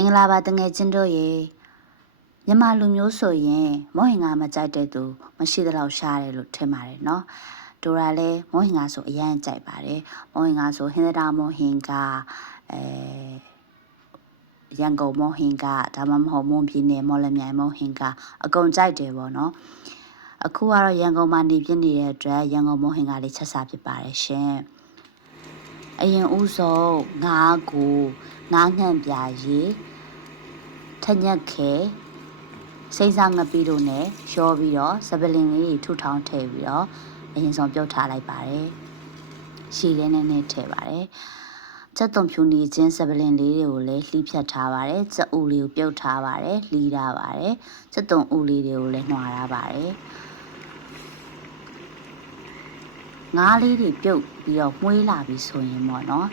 င်္ဂလာပါတငယ်ချင်းတို့ရေမြန်မာလူမျိုးဆိုရင်မောဟင်္ဂါမကြိုက်တဲ့သူမရှိသလောက်ရှားတယ်လို့ထင်ပါတယ်နော်ဒိုရာလည်းမောဟင်္ဂါဆိုအရန်ကြိုက်ပါတယ်မောဟင်္ဂါဆိုဟင်္ဒရာမောဟင်္ဂါရန်ကုန်မောဟင်္ဂါဒါမှမဟုတ်မွန်ပြည်နယ်မော်လမြိုင်မောဟင်္ဂါအကုန်ကြိုက်တယ်ပေါ့နော်အခုကတော့ရန်ကုန်မှာနေပြနေတဲ့အတွက်ရန်ကုန်မောဟင်္ဂါလေးချက်စားဖြစ်ပါတယ်ရှင်အရင်ဦးဆုံးငါးကိုငါးငံ့ပြာရည်ထညက်ခဲစိမ့်စားငပီးတို့နဲ့ရောပြီးတော့စပလင်လေးထူထောင်းထည့်ပြီးတော့အရင်ဆုံးပြုတ်ထားလိုက်ပါတယ်ရှည်လေးနဲ့ထည့်ပါတယ်ချက်သွန်ဖြူနေခြင်းစပလင်လေးတွေကိုလည်းလှီးဖြတ်ထားပါတယ်ချက်ဥလေးကိုပြုတ်ထားပါတယ်လှီးထားပါတယ်ချက်သွန်ဥလေးတွေကိုလည်းနှွာထားပါတယ်ငါးလေးတွေပြုတ်ပြီးတော့မှုေးလာပြီးဆိုရင်ပေါ့နော်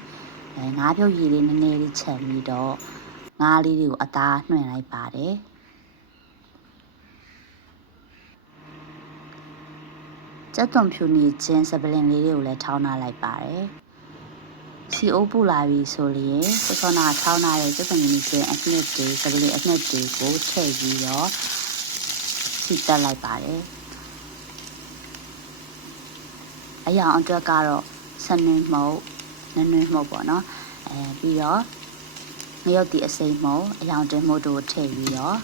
ငါးပြုတ်ရည်လေးနည်းနည်းလေးချက်ပြီးတော့ငါးလေးတွေကိုအသားနှွှင်လိုက်ပါတယ်ချက်သွန်ဖြူနေခြင်းစပလင်လေးတွေကိုလည်းထောင်းထားလိုက်ပါတယ်စီအိုးပူလာပြီဆိုရင်စောနာထောင်းထားတဲ့ချက်သွန်ဖြူနေခြင်းအနှစ်တွေစပလင်အနှစ်တွေကိုထည့်ပြီးတော့စီတက်လိုက်ပါတယ်အရာအတွက်ကတော့ဆနွင်းမှုတ်နွင်းမှုတ်ပေါ့နော်ပြီးတော့ငရုတ်တီအစိမ်းမှုတ်အယောင်တွင်းမှုတ်တို့ထည့်ပြီးတော့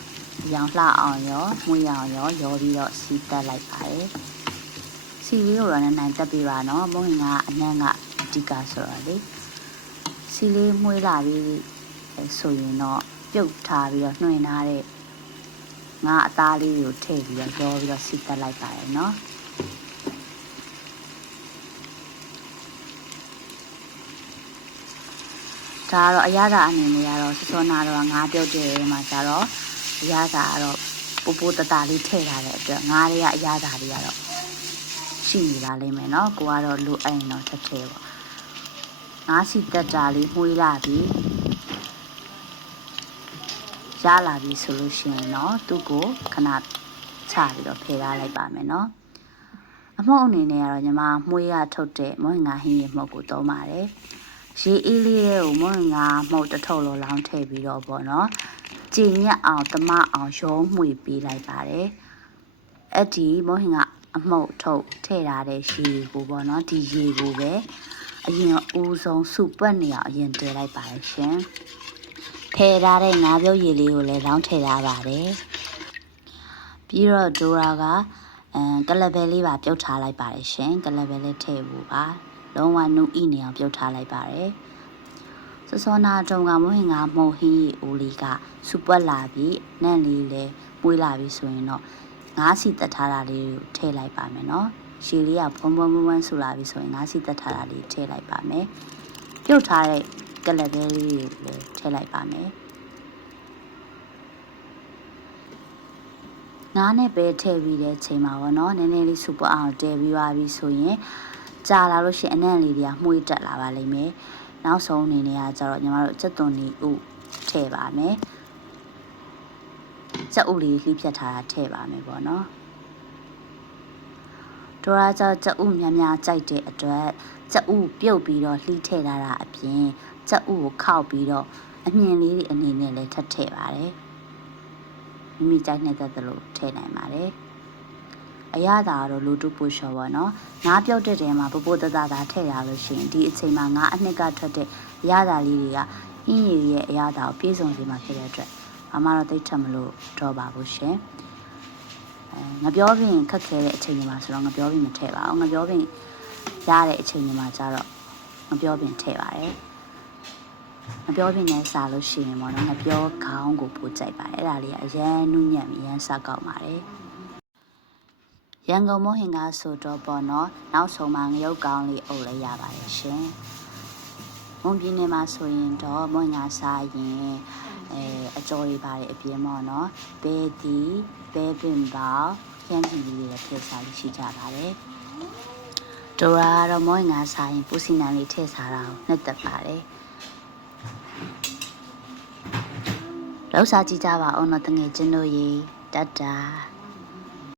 အယောင်လှအောင်ရောမှုအောင်ရောပြီးတော့စီတက်လိုက်ပါတယ်စီလေးကိုတော့နိုင်တက်ပြပါနော်မုံဟင်ကအနံ့ကအဓိကဆိုတော့လေစီလေးမှုေးလာပြီးဆိုရင်တော့ပြုတ်ထားပြီးတော့နှွှင်ထားတဲ့ငါအသားလေးကိုထည့်ပြီးတော့ရောပြီးတော့စီတက်လိုက်ပါတယ်နော်ဒါကတော့အရသာအနေနဲ့ကတော့စောနာတော့ငါးပြုတ်တဲ့မှာကျတော့အရသာကတော့ပိုတတလေးထည့်ထားတဲ့အတွက်ငါးတွေကအရသာတွေကတော့ရှိနေပါလိမ့်မယ်နော်ကိုကတော့လိုအိမ်တော့ထက်ပေါ့ငါးစီတက်တာလေးမှုေးလာပြီးရလာပြီဆိုလို့ရှိရင်တော့သူ့ကိုခဏချပြီးတော့ဖယ်ထားလိုက်ပါမယ်နော်အမှုန့်အနေနဲ့ကတော့ညီမမှုေးရထုတ်တဲ့မုံငါဟင်းရမှုတ်ကိုသုံးပါတယ်ရေအေးလေးကိုမုံငါမှုတ်တစ်ထုပ်လိုလောင်းထည့်ပြီးတော့ပေါ့နော်ကြည်ညက်အောင်တမအောင်ရုံးမှွေပေးလိုက်ပါတယ်အဲ့ဒီမုံငါအမှုတ်ထုတ်ထည့်ထားတဲ့ရေကိုပေါ့နော်ဒီရေကိုပဲအရင်ဦးဆုံးစုပွက်နေအောင်အရင်တည်လိုက်ပါတယ်ရှင်ထည့်ထားတဲ့ငါးပြုတ်ရေလေးကိုလည်းလောင်းထည့်ထားပါတယ်ပြီးတော့ဒိုရာကကလဘဲလေးပါပြုတ်ထားလိုက်ပါတယ်ရှင်ကလဘဲလေးထည့်ဖို့ပါလုံးဝနုဤနေအောင်ပြုတ်ထားလိုက်ပါတယ်စောနာတုံကမုံဟင်ကမုံဟင်းအိုလေးကစုပွက်လာပြီးနန့်လေးလည်းပွေးလာပြီးဆိုရင်တော့ငါးစီတက်ထားတာလေးကိုထည့်လိုက်ပါမယ်နော်ရှည်လေးကဘုံဆူလာပြီဆိုရင်ငါးစီတက်ထားတာလေးထည့်လိုက်ပါမယ်ပြုတ်ထားတဲ့ကလဘဲလေးကိုလည်းထည့်လိုက်ပါမယ်ငါးနဲ့ပဲထည့်ပြီးတဲ့ချိန်မှာပေါ့နော်နည်းနည်းလေးစူပွက်အောင်တည်ပြီးသွားပြီဆိုရင်ကြာလာလို့ရှိရင်အနံ့လေးတွေကမှုေးတက်လာပါလိမ့်မယ်နောက်ဆုံးအနေနဲ့ကကျတော့ညီမတို့ချက်သွန်လေးဥထည့်ပါမယ်ချက်ဥလေးလှီးဖြတ်ထားတာထည့်ပါမယ်ပေါ့နော်ဒိုရာကျချက်ဥများကြိုက်တဲ့အတွက်ချက်ဥပြုတ်ပြီးတော့လှီးထည့်ထားတာအပြင်ချက်ဥကိုခောက်ပြီးတော့အမြင်လေးတွေအနေနဲ့လည်းထပ်ထည့်ပါတယ်မိမိကြိုက်တဲ့လို့ထည့်နိုင်ပါတယ်အရသာကတော့လူတူပူလျှော်ပေါ့နော်ငါးပြုတ်တဲ့တဲမှာပိုတတထည့်ရလို့ရှိရင်ဒီအချိန်မှာငါးအနှစ်ကထွက်တဲ့အရသာလေးတွေကဟင်းရည်ရဲ့အရသာကိုပြည့်စုံစေမှာဖြစ်တဲ့အတွက်အမတော့သိထပ်မလို့တော့ပါဘူးရှင်ငပြောပင်ခက်ခဲတဲ့အချိန်တွေမှာဆိုတော့ငပြောပင်မထည့်ပါဘူးငပြောပင်ရတဲ့အချိန်တွေမှာကျတော့ငပြောပင်ထည့်ပါတယ်ငပြောပင်နဲ့စားလို့ရှိရင်ပေါ့နော်ငပြောခေါင်းကိုပို့ကြိုက်ပါတယ်အဲ့ဒါလေးကအရန်နုညံ့ပြီးရန်စားကောက်ပါတယ်ရန်ကုန်မုံဟင်ကဆိုတော့ပေါ့နော်နောက်ဆုံးမှာငရုတ်ကောင်းလေးအုပ်လိုက်ရပါတယ်ရှင်မွန်ပြည်နယ်မှာဆိုရင်တော့မုံငါစားရင်အကျော်တွေပါတယ်အပြင်ပေါ့နော်ဘဲတီဘဲပင်ပေါရန်ပြည်လေးတွေထည့်စားလို့ရှိကြပါတယ်ဒိုရာတော့မုံငါစားရင်ပူစီနံလေးထည့်စားတာကိုနှစ်သက်ပါတယ်လောက်စားကြည့်ကြပါအောင်တော့တငယ်ချင်းတို့ရေတတ်တာ